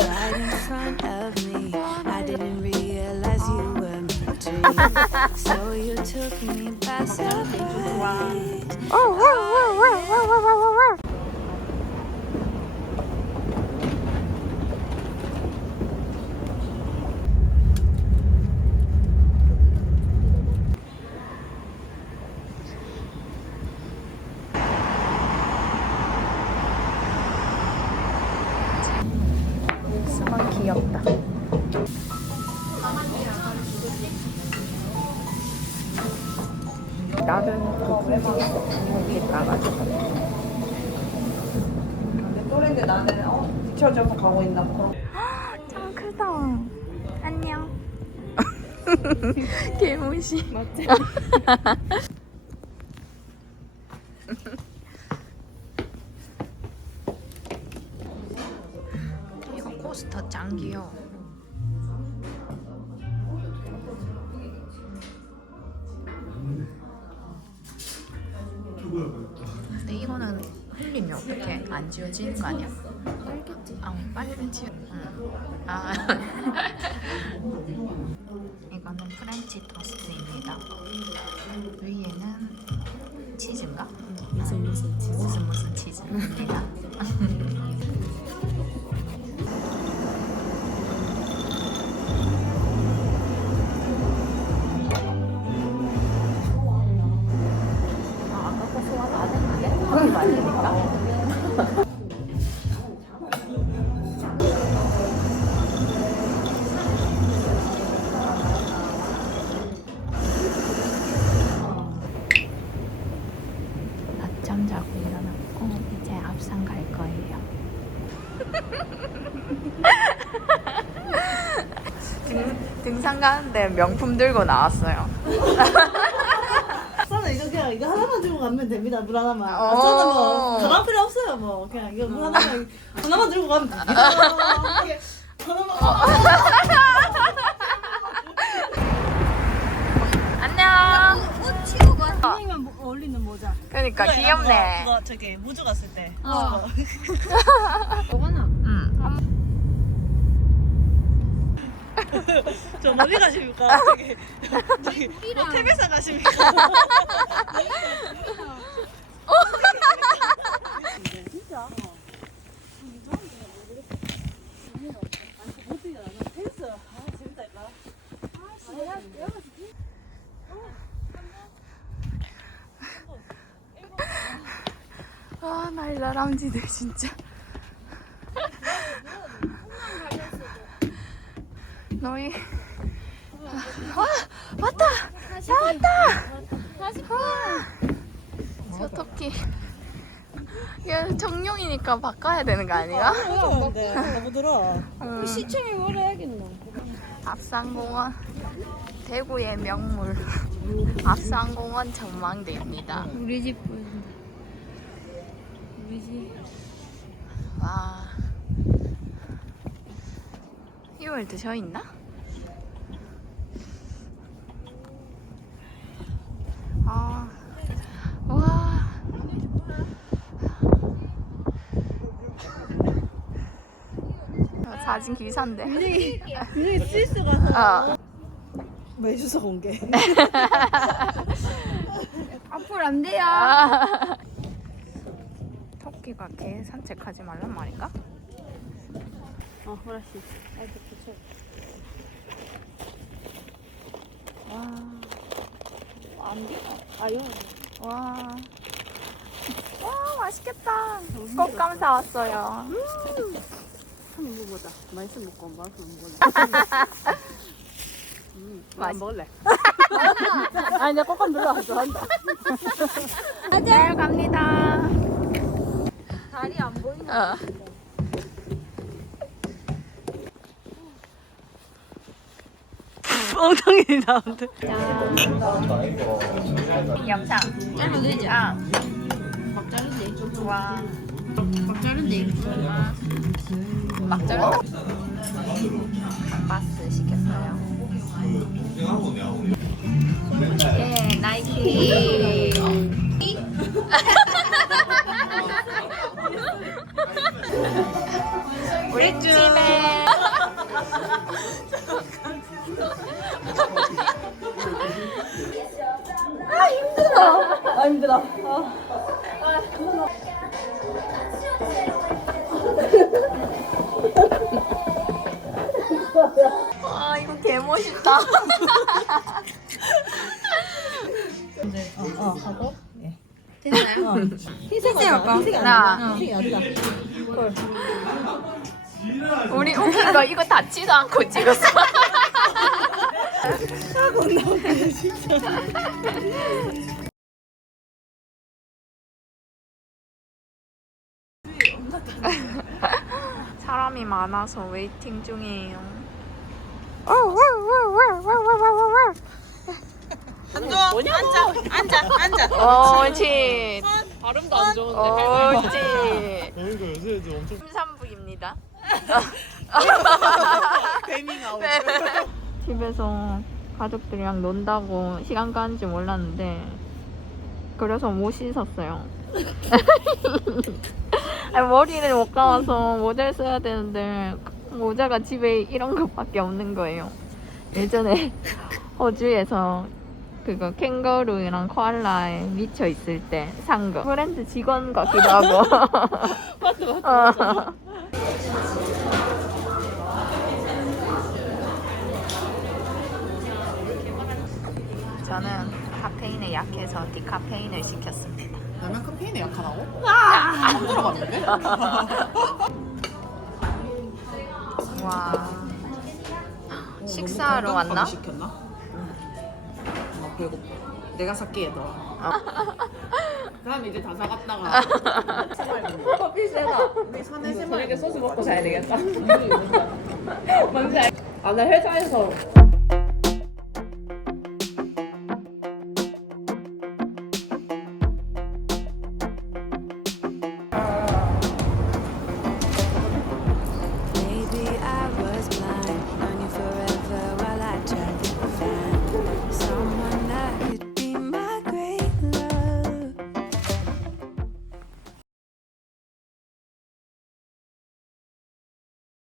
right in front of me. I didn't realize you were meant to. So you took me by surprise. 수 박 귀엽다. 나는 그 풀지 이렇게 따가지고. 또래인데 나는 어 뒤쳐져서 가고 있나 봐. 참 크다. 안녕. 개무시. 맞지? 코스터 짱 귀여워. 근데 이거는 흘리면 어떻게 안 지워지는 거 아니야? 빨겠지. 아, 빨리 지워. 응. 아. 이거는 프렌치 토스트입니다. 위 갈 거예요. 등, 등산 가는데 명품 들고 나왔어요. 저는 이거 그냥 이거 하나만 들고 가면 됩니다. 물 하나만. 아, 어. 저는 뭐 가방 필요 없어요. 뭐 그냥 이거 물 하나만 하나만 들고 가면 됩니다. 이렇게 하나만. 안녕. 옷 치고 가. 어울리는 모자. 그러니까 그거 귀엽네. 그거 저기 무주 갔을 때. 어. 그거. 응. 저 어디 가십니까? 저기 저기 뭐 태백산 가십니까? 아, 날라람쥐들 진짜. 너희. 아, 왔다! 나 왔다! 아, 저 토끼. 얘 정룡이니까 바꿔야 되는 거 아니야? 네, 너무 들어. 응. 시청에 뭘 해야겠노? 앞산공원 대구의 명물 앞산공원 전망대입니다. 우리 집 집. 와 이월 드셔 있나? 아, 와. 어, 사진 기사인데. 스위스 가서 어. 매주서 공개. 앞으로 안 돼요. 아. 토끼가 개 산책하지 말란 말인가? 어, 호라씨. 아이고, 좋죠. 와, 안 돼? 아유. 와, 와 맛있겠다. 꽃감 사왔어요. 한번 먹어보자. 맛있어 먹고. 음, 맛있- 안 먹을래. 아니, 내가 꽃감 별로 안 좋아한다. 잘 갑니다. 다리 안 보이나? 어. 엉덩이 나온대. 영상. 잘라 되지? 아, 막 자른데. 와, 막 자른데. 막 자른다. 바스 시켰어요. 예, 나이키. 맥주맨. 아 힘들어. 아 이거 개 멋있다. 이제 어, 어 하고. 예. 됐나요? 흰색? 흰색 나 흰색이 어디다? 우리 웃긴 거 이거 닿지도 않고 찍었어. 사람이 많아서 웨이팅 중이에요. 옳지. 발음도 안 좋은데. 옳지. 그러니까 요새 좀 엄청 임산부입니다. 배밍아웃. 집에서 가족들이랑 논다고 시간 가는 줄 몰랐는데 그래서 못 씻었어요. 아니, 머리를 못 감아서 모자를 써야 되는데 모자가 집에 이런 것밖에 없는 거예요. 예전에 호주에서 그거 캥거루랑 코알라에 미쳐 있을 때 산 거. 브랜드 직원 같기도 하고. 맞다 맞다. 저는 카페인에 약해서 디카페인을 시켰습니다. 라면 카페인에 약하다고? 안 들어봤는데? 와. 식사하러 왔나? 시켰나? 나 배고파. 내가 살게 얘들아. 그럼 이제 다 사갔다가 커피 세다. 우리 산에 세만 저녁에 소스 먹고 자야 되겠다. 뭔지 알? 아나 회사에서